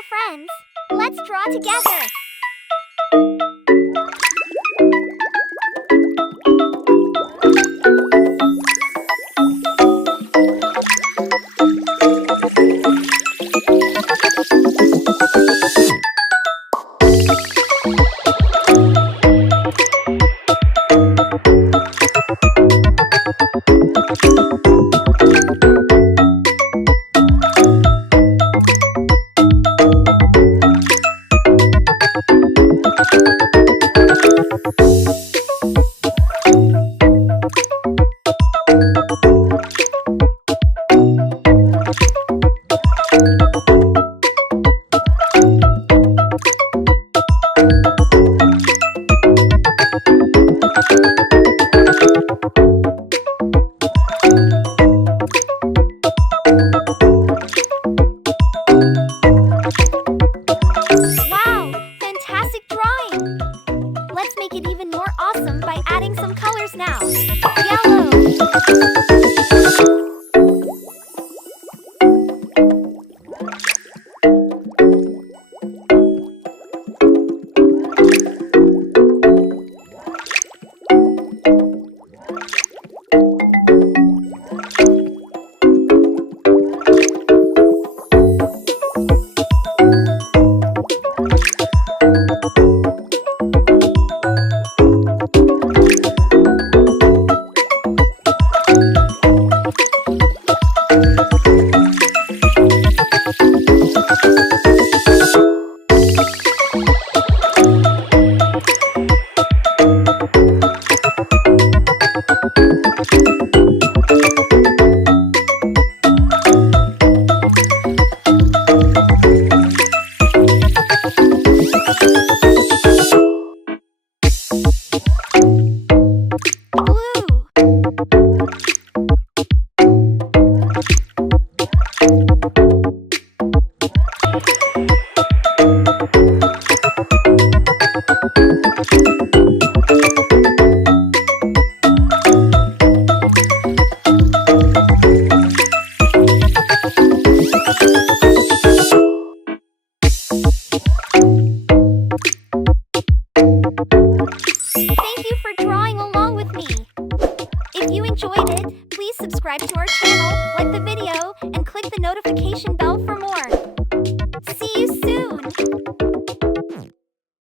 homeschool friends. Let's draw together. Wow, fantastic drawing! Let's make it even more awesome by adding some colors now. Yellow. Thank you for drawing along with me. If you enjoyed it, please subscribe to our channel, like